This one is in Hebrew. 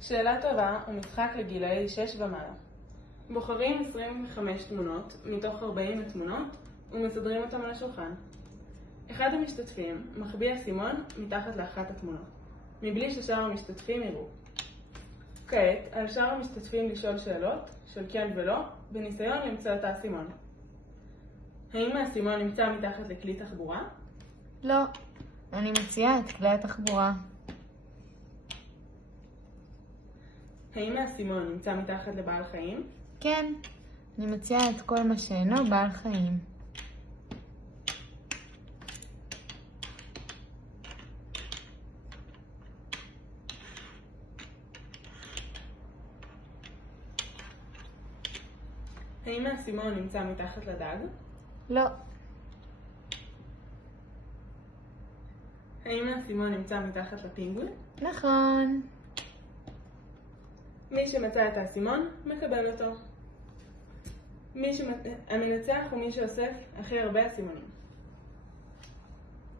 שאלה טובה ומשחק לגילאי 6 ומעלה. בוחרים 25 תמונות מתוך 40 תמונות ומסדרים אותם על השולחן. אחד המשתתפים מחביא אסימון מתחת לאחת התמונות, מבלי ששאר המשתתפים יראו. כעת, על שאר המשתתפים לשאול שאלות של כן ולא, בניסיון למצוא את האסימון. האם האסימון נמצא מתחת לכלי תחבורה? לא, אני מציעה את כלי התחבורה. האם האסימון נמצא מתחת לבעל חיים? כן, אני מציעה את כל מה שאינו בעל חיים. האם האסימון נמצא מתחת לדג? לא. האם האסימון נמצא מתחת לפינגווין? נכון. מי שמצא את האסימון מקבל אותו. המנצח הוא מי שאוסף הכי הרבה אסימונים.